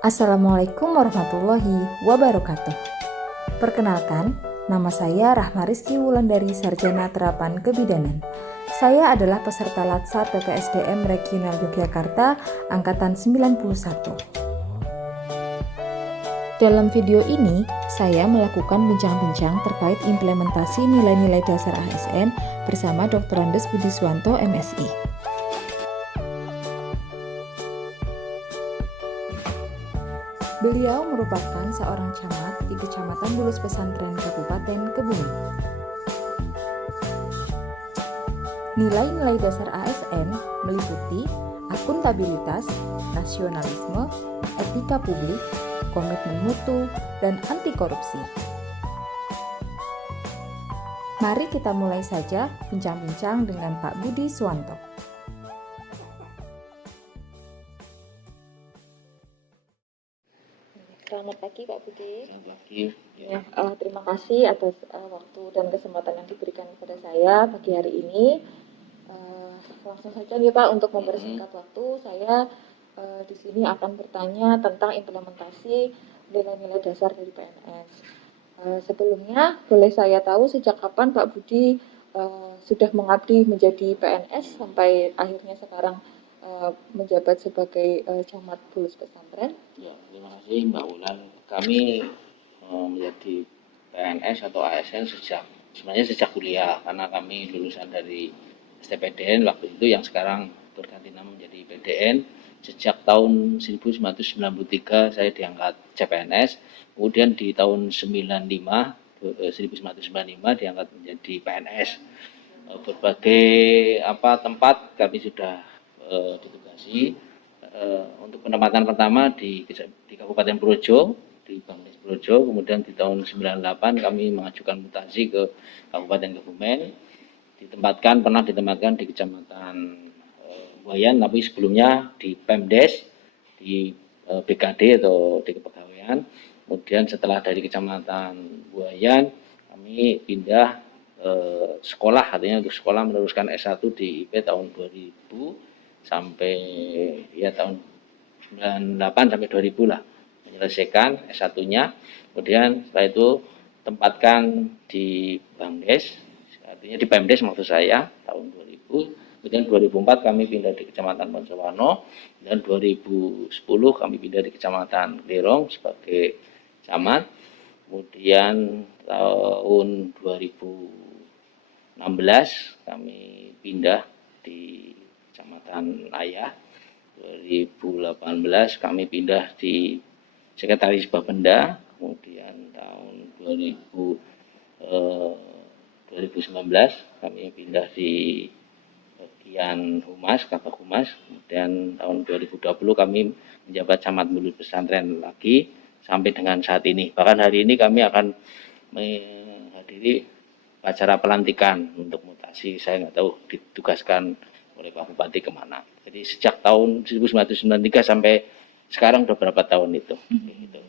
Assalamualaikum warahmatullahi wabarakatuh. Perkenalkan, nama saya Rahma Rizky Wulandari, Sarjana Terapan Kebidanan. Saya adalah peserta Latsar PPSDM Regional Yogyakarta Angkatan 91. Dalam video ini, saya melakukan bincang-bincang terkait implementasi nilai-nilai dasar ASN bersama Dr. Andes Budi Suwanto, MSI. Beliau merupakan seorang camat di Kecamatan Bulus Pesantren Kabupaten Kebumen. Nilai-nilai dasar ASN meliputi akuntabilitas, nasionalisme, etika publik, komitmen mutu, dan anti korupsi. Mari kita mulai saja bincang-bincang dengan Pak Budi Suwanto. Selamat pagi Pak Budi. Selamat pagi. Ya, terima kasih atas waktu dan kesempatan yang diberikan kepada saya pagi hari ini. Langsung saja nih Pak, untuk mempersingkat waktu, saya di sini akan bertanya tentang implementasi nilai-nilai dasar dari PNS. Sebelumnya, boleh saya tahu sejak kapan Pak Budi sudah mengabdi menjadi PNS sampai akhirnya sekarang menjabat sebagai camat Bulus Pesantren? Ya, terima kasih Mbak Wulan. Kami menjadi PNS atau ASN sebenarnya sejak kuliah, karena kami lulusan dari STPDN waktu itu yang sekarang berganti nama menjadi PDN. Sejak tahun 1993 saya diangkat CPNS, kemudian di tahun 1995 diangkat menjadi PNS. Berbagai tempat kami sudah ditugasi. Untuk penempatan pertama di Kabupaten Projo, di Bangdes Projo, kemudian di tahun 98 kami mengajukan mutasi ke Kabupaten Kebumen, pernah ditempatkan di Kecamatan Buayan, tapi sebelumnya di Pemdes, di BKD atau di Kepegawaian. Kemudian setelah dari Kecamatan Buayan kami pindah sekolah, artinya untuk sekolah meneruskan S1 di IP tahun 2000 sampai ya tahun 98 sampai 2000 lah menyelesaikan S1-nya. Kemudian setelah itu tempatkan di Bangdes, artinya di Pemdes maksud saya, tahun 2000. Kemudian 2004 kami pindah di Kecamatan Poncowarno, dan 2010 kami pindah di Kecamatan Lerong sebagai camat. Kemudian tahun 2016 kami pindah di Kecamatan Ayah. 2018 kami pindah di Sekretaris Bapenda. Kemudian tahun 2019 kami pindah di bagian Humas, Kabak Humas. Kemudian tahun 2020 kami menjabat camat Bulus Pesantren lagi sampai dengan saat ini. Bahkan hari ini kami akan menghadiri acara pelantikan untuk mutasi. Saya nggak tahu ditugaskan oleh Pak Bupati kemana. Jadi sejak tahun 1993 sampai sekarang udah berapa tahun itu. Gitu,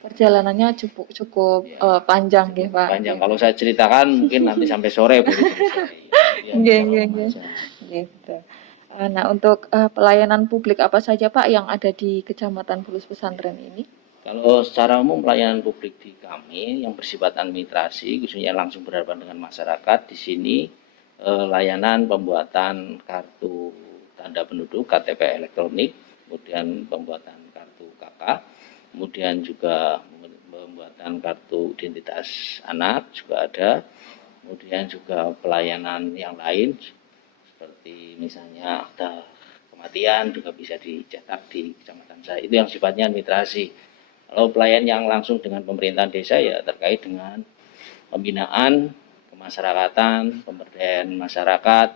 Perjalanannya cukup ya, panjang ya Pak. Panjang. Kalau saya ceritakan mungkin nanti sampai sore baru selesai. Gitu. Nah, untuk pelayanan publik apa saja Pak yang ada di Kecamatan Bulus Pesantren ini? Kalau secara umum pelayanan publik di kami yang bersifat administrasi, khususnya langsung berhadapan dengan masyarakat, di sini layanan pembuatan kartu tanda penduduk KTP elektronik, kemudian pembuatan kartu KK, kemudian juga pembuatan kartu identitas anak juga ada, kemudian juga pelayanan yang lain seperti misalnya akta kematian juga bisa dicetak di kecamatan saya. Itu yang sifatnya administrasi. Kalau pelayan yang langsung dengan pemerintahan desa ya terkait dengan pembinaan kemasyarakatan, pemberdayaan masyarakat,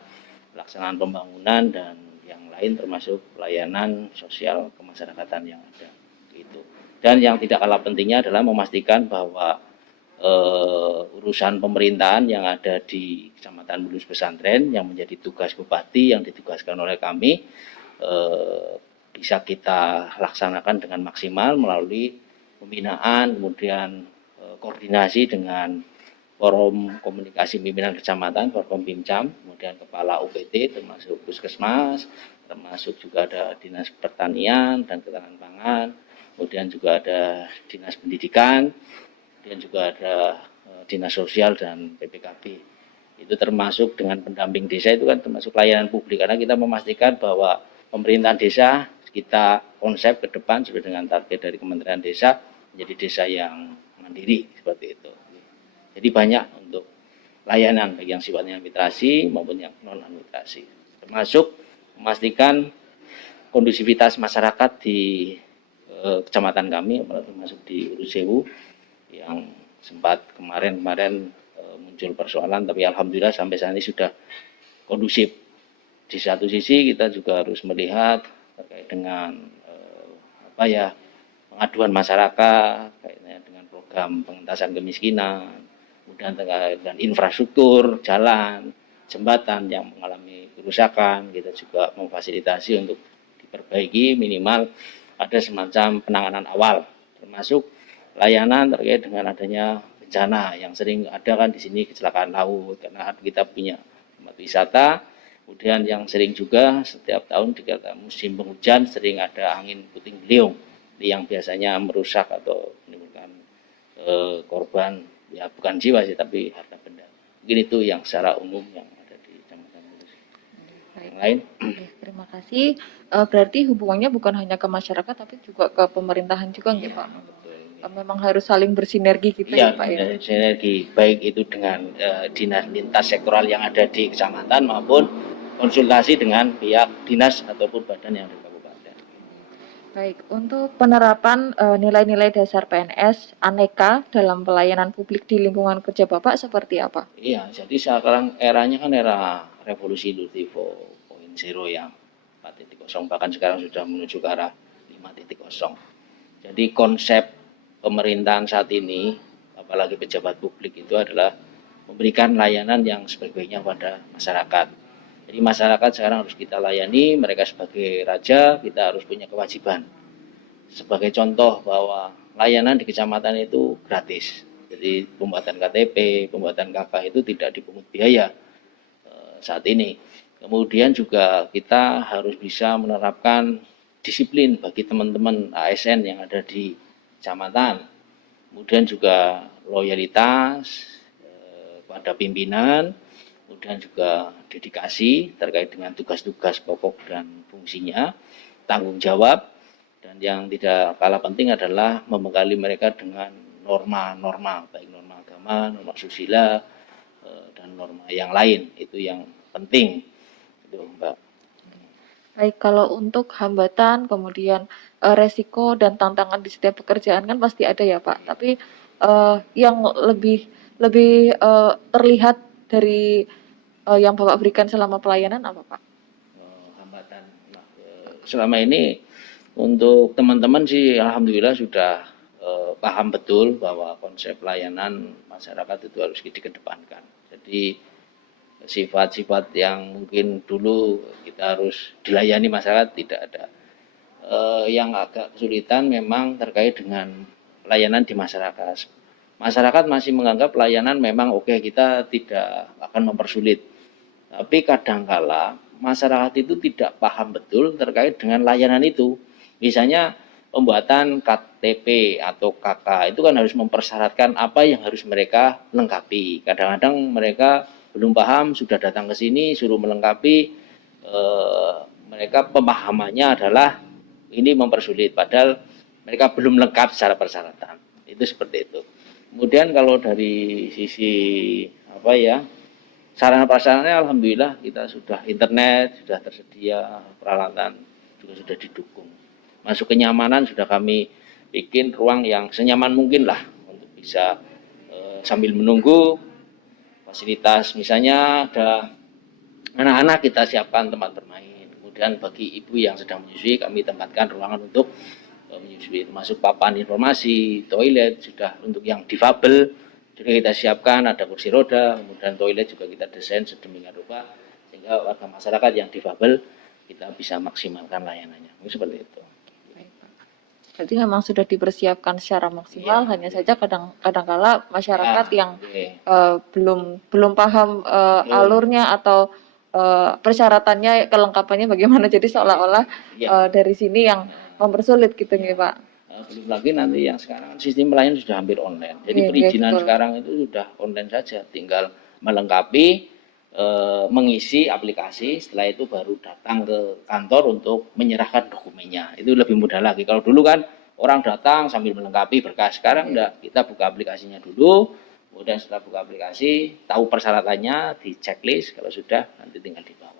pelaksanaan pembangunan, dan yang lain termasuk pelayanan sosial kemasyarakatan yang ada. Gitu. Dan yang tidak kalah pentingnya adalah memastikan bahwa urusan pemerintahan yang ada di Kecamatan Bulus Pesantren yang menjadi tugas bupati yang ditugaskan oleh kami bisa kita laksanakan dengan maksimal melalui pembinaan, kemudian koordinasi dengan Forum Komunikasi Pimpinan Kecamatan, Forum Pimcam, kemudian Kepala UPT termasuk Puskesmas, termasuk juga ada Dinas Pertanian dan Ketahanan Pangan, kemudian juga ada dinas pendidikan, kemudian juga ada dinas sosial dan PPKB. Itu termasuk dengan pendamping desa itu kan termasuk layanan publik, karena kita memastikan bahwa pemerintahan desa kita konsep ke depan sesuai dengan target dari Kementerian Desa menjadi desa yang mandiri seperti itu. Jadi banyak untuk layanan baik yang sifatnya administrasi maupun yang non administrasi, termasuk memastikan kondusivitas masyarakat di kecamatan kami, termasuk di Urusewu yang sempat kemarin muncul persoalan, tapi alhamdulillah sampai saat ini sudah kondusif. Di satu sisi kita juga harus melihat terkait dengan pengaduan masyarakat kaitannya dengan program pengentasan kemiskinan, kemudian terkait dengan infrastruktur, jalan, jembatan yang mengalami kerusakan, kita juga memfasilitasi untuk diperbaiki, minimal ada semacam penanganan awal, termasuk layanan terkait dengan adanya bencana yang sering ada kan di sini, kecelakaan laut, karena kita punya tempat wisata. Kemudian yang sering juga setiap tahun di musim penghujan sering ada angin puting beliung yang biasanya merusak atau menimbulkan korban, ya bukan jiwa sih tapi harta benda. Mungkin itu yang secara umum yang ada di Kecamatan Mulus. Yang lain? Terima kasih. Berarti hubungannya bukan hanya ke masyarakat tapi juga ke pemerintahan juga nggih Pak? Betul. Memang harus saling bersinergi gitu ya Pak ya? Sinergi baik itu dengan dinas lintas sektoral yang ada di kecamatan maupun konsultasi dengan pihak dinas ataupun badan yang ada di kabupaten. Baik, untuk penerapan nilai-nilai dasar PNS aneka dalam pelayanan publik di lingkungan kerja Bapak seperti apa? Iya, jadi sekarang eranya kan era revolusi industri 4.0 yang 4.0, bahkan sekarang sudah menuju ke arah 5.0. Jadi konsep pemerintahan saat ini, apalagi pejabat publik itu adalah memberikan layanan yang sebaik-baiknya pada masyarakat. Jadi masyarakat sekarang harus kita layani, mereka sebagai raja, kita harus punya kewajiban. Sebagai contoh bahwa layanan di kecamatan itu gratis. Jadi pembuatan KTP, pembuatan KK itu tidak dipungut biaya saat ini. Kemudian juga kita harus bisa menerapkan disiplin bagi teman-teman ASN yang ada di kecamatan. Kemudian juga loyalitas pada pimpinan, kemudian juga dedikasi terkait dengan tugas-tugas pokok dan fungsinya, tanggung jawab, dan yang tidak kalah penting adalah membekali mereka dengan norma-norma, baik norma agama, norma susila, dan norma yang lain, itu yang penting. Itu Mbak. Baik, kalau untuk hambatan, kemudian resiko dan tantangan di setiap pekerjaan kan pasti ada ya Pak. Tapi yang lebih terlihat dari yang Bapak berikan selama pelayanan apa Pak? Hambatan. Selama ini untuk teman-teman sih alhamdulillah sudah paham betul bahwa konsep layanan masyarakat itu harus dikedepankan. Jadi sifat-sifat yang mungkin dulu kita harus dilayani masyarakat tidak ada. Yang agak kesulitan memang terkait dengan layanan di masyarakat. Masyarakat masih menganggap layanan memang oke, kita tidak akan mempersulit. Tapi kadangkala masyarakat itu tidak paham betul terkait dengan layanan itu. Misalnya pembuatan KTP atau KK itu kan harus mempersyaratkan apa yang harus mereka lengkapi. Kadang-kadang mereka belum paham, sudah datang ke sini suruh melengkapi, mereka pemahamannya adalah ini mempersulit, padahal mereka belum lengkap secara persyaratan. Itu seperti itu. Kemudian kalau dari sisi sarana prasarananya alhamdulillah kita sudah internet, sudah tersedia, peralatan juga sudah didukung. Masuk kenyamanan sudah kami bikin ruang yang senyaman mungkin lah untuk bisa sambil menunggu fasilitas, misalnya ada anak-anak kita siapkan tempat bermain. Kemudian bagi ibu yang sedang menyusui kami tempatkan ruangan untuk menyusui, termasuk papan informasi, toilet sudah untuk yang difabel juga kita siapkan, ada kursi roda, kemudian toilet juga kita desain sedemikian rupa sehingga warga masyarakat yang difabel kita bisa maksimalkan layanannya. Seperti itu. Berarti memang sudah dipersiapkan secara maksimal, hanya saja kadang-kala masyarakat yang belum paham alurnya atau persyaratannya, kelengkapannya bagaimana, jadi seolah-olah dari sini yang mempersulit gitu nih Pak. Belum lagi nanti yang sekarang sistem pelayanan sudah hampir online. Jadi perizinan betul. sekarang itu sudah online saja, tinggal melengkapi, mengisi aplikasi, setelah itu baru datang ke kantor untuk menyerahkan dokumennya. Itu lebih mudah lagi. Kalau dulu kan orang datang sambil melengkapi berkas, sekarang enggak, kita buka aplikasinya dulu, kemudian setelah buka aplikasi, tahu persyaratannya, di checklist, kalau sudah nanti tinggal dibawa.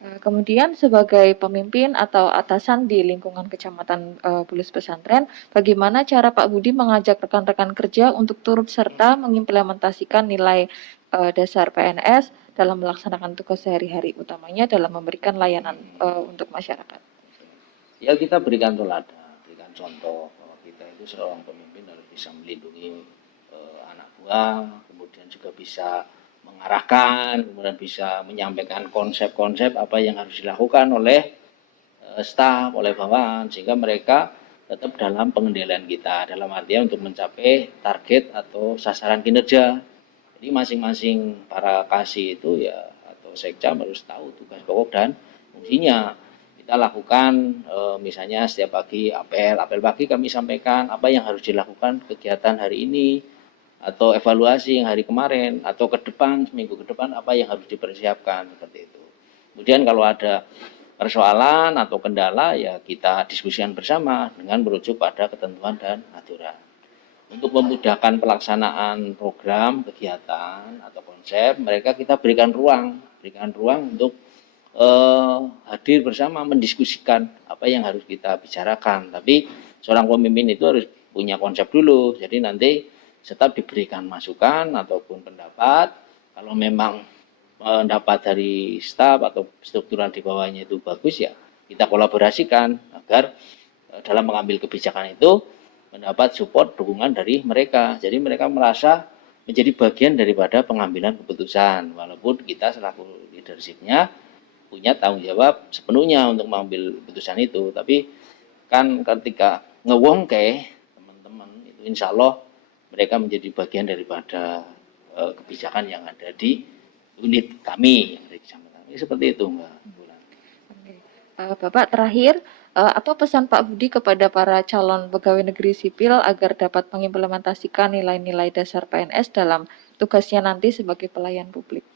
Kemudian sebagai pemimpin atau atasan di lingkungan Kecamatan Bulus Pesantren, bagaimana cara Pak Budi mengajak rekan-rekan kerja untuk turut serta mengimplementasikan nilai dasar PNS dalam melaksanakan tugas sehari-hari, utamanya dalam memberikan layanan untuk masyarakat? Ya kita berikan teladan, berikan contoh bahwa kita itu seorang pemimpin harus bisa melindungi anak buah, kemudian juga bisa mengarahkan, kemudian bisa menyampaikan konsep-konsep apa yang harus dilakukan oleh staf, oleh bawahan, sehingga mereka tetap dalam pengendalian kita, dalam artian untuk mencapai target atau sasaran kinerja. Jadi masing-masing para kasih itu ya atau sekcam harus tahu tugas pokok dan fungsinya. Kita lakukan misalnya setiap pagi apel pagi kami sampaikan apa yang harus dilakukan kegiatan hari ini, atau evaluasi yang hari kemarin, atau ke depan, seminggu ke depan apa yang harus dipersiapkan, seperti itu. Kemudian kalau ada persoalan atau kendala ya kita diskusikan bersama dengan merujuk pada ketentuan dan aturan. Untuk memudahkan pelaksanaan program, kegiatan atau konsep, mereka kita berikan ruang untuk hadir bersama mendiskusikan apa yang harus kita bicarakan. Tapi seorang pemimpin itu harus punya konsep dulu. Jadi nanti tetap diberikan masukan ataupun pendapat. Kalau memang pendapat dari staf atau struktural di bawahnya itu bagus ya kita kolaborasikan agar dalam mengambil kebijakan itu mendapat support dukungan dari mereka. Jadi mereka merasa menjadi bagian daripada pengambilan keputusan walaupun kita selaku leadershipnya punya tanggung jawab sepenuhnya untuk mengambil keputusan itu. Tapi kan ketika ngewongke teman-teman itu insya Allah mereka menjadi bagian daripada kebijakan yang ada di unit kami yang ada di kecamatan. Seperti itu Mbak Bulan. Bapak terakhir, apa pesan Pak Budi kepada para calon pegawai negeri sipil agar dapat mengimplementasikan nilai-nilai dasar PNS dalam tugasnya nanti sebagai pelayan publik?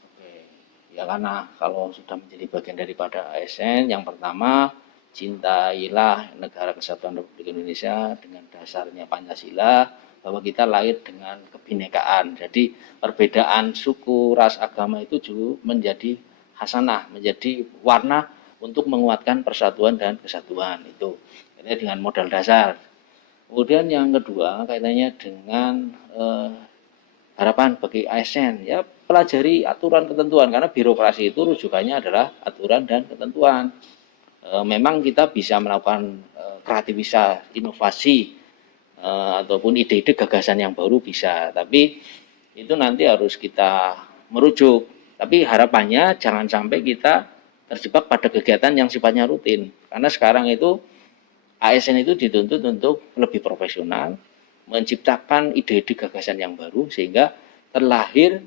Ya karena kalau sudah menjadi bagian daripada ASN, yang pertama cintailah negara kesatuan Republik Indonesia dengan dasarnya Pancasila, bahwa kita lahir dengan kebinekaan. Jadi perbedaan suku, ras, agama itu juga menjadi hasanah, menjadi warna untuk menguatkan persatuan dan kesatuan itu. Ini dengan modal dasar. Kemudian yang kedua kaitannya dengan harapan bagi ASN ya pelajari aturan ketentuan karena birokrasi itu rujukannya adalah aturan dan ketentuan. Memang kita bisa melakukan kreativitas, inovasi ataupun ide-ide gagasan yang baru bisa, tapi itu nanti harus kita merujuk. Tapi harapannya jangan sampai kita terjebak pada kegiatan yang sifatnya rutin karena sekarang itu ASN itu dituntut untuk lebih profesional, menciptakan ide-ide gagasan yang baru sehingga terlahir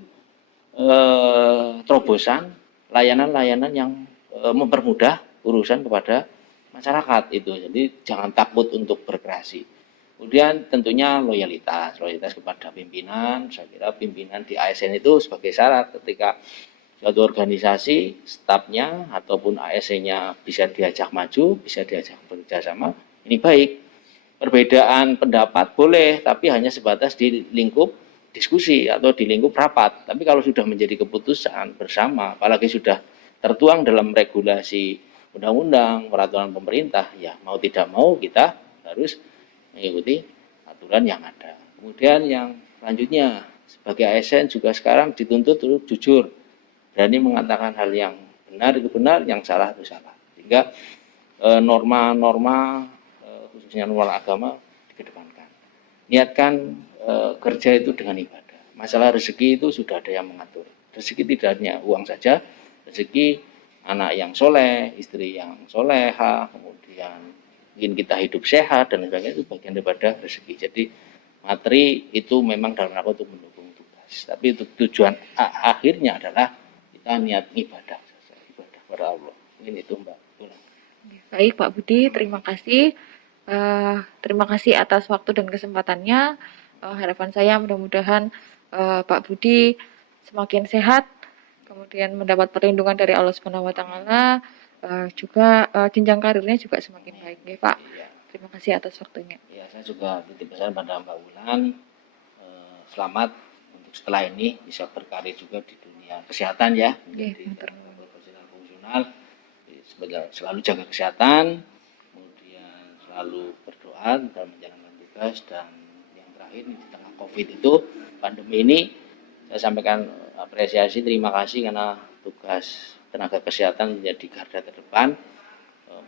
terobosan layanan-layanan yang mempermudah urusan kepada masyarakat itu. Jadi jangan takut untuk berkreasi. Kemudian tentunya loyalitas kepada pimpinan. Saya kira pimpinan di ASN itu sebagai syarat ketika suatu organisasi, stafnya ataupun ASN-nya bisa diajak maju, bisa diajak bekerja sama, ini baik. Perbedaan pendapat boleh, tapi hanya sebatas di lingkup diskusi atau di lingkup rapat. Tapi kalau sudah menjadi keputusan bersama, apalagi sudah tertuang dalam regulasi undang-undang, peraturan pemerintah, ya mau tidak mau kita harus mengikuti aturan yang ada. Kemudian yang selanjutnya, sebagai ASN juga sekarang dituntut untuk jujur, berani mengatakan hal yang benar itu benar, yang salah itu salah. Sehingga norma-norma khususnya norma agama dikedepankan. Niatkan kerja itu dengan ibadah. Masalah rezeki itu sudah ada yang mengatur. Rezeki tidak hanya uang saja, rezeki anak yang soleh, istri yang soleha, kemudian ingin kita hidup sehat dan sebagainya itu bagian daripada rezeki. Jadi materi itu memang dalam rangka untuk mendukung tugas. Tapi untuk tujuan akhirnya adalah kita niat ibadah kepada Allah. Ini itu Mbak. Baik Pak Budi, terima kasih. Terima kasih atas waktu dan kesempatannya. Harapan saya mudah-mudahan Pak Budi semakin sehat, kemudian mendapat perlindungan dari Allah Subhanahu wa taala, juga jenjang karirnya juga semakin baik, nggih, Pak. Iya. Terima kasih atas waktunya. Ya, saya juga titip pesan pada Mbak Wulan, selamat untuk setelah ini bisa berkarir juga di dunia kesehatan ya, menjadi profesional fungsional. Selalu jaga kesehatan, kemudian selalu berdoa dalam menjalankan tugas, dan yang terakhir di tengah COVID itu, pandemi ini, saya sampaikan apresiasi, terima kasih karena tugas tenaga kesehatan menjadi garda terdepan,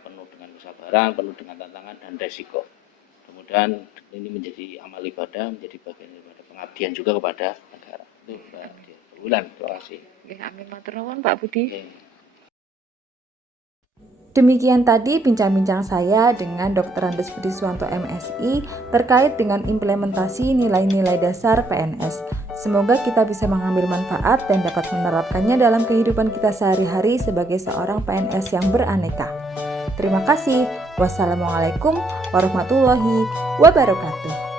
penuh dengan kesabaran, penuh dengan tantangan dan resiko. Kemudian ini menjadi amal ibadah, menjadi bagian daripada pengabdian juga kepada negara. Itu Mbak Wulan, terima kasih. Amin matur nuwun Pak Budi. Demikian tadi bincang-bincang saya dengan Dr. Andes Budi Suwanto MSI terkait dengan implementasi nilai-nilai dasar PNS. Semoga kita bisa mengambil manfaat dan dapat menerapkannya dalam kehidupan kita sehari-hari sebagai seorang PNS yang beraneka. Terima kasih. Wassalamualaikum warahmatullahi wabarakatuh.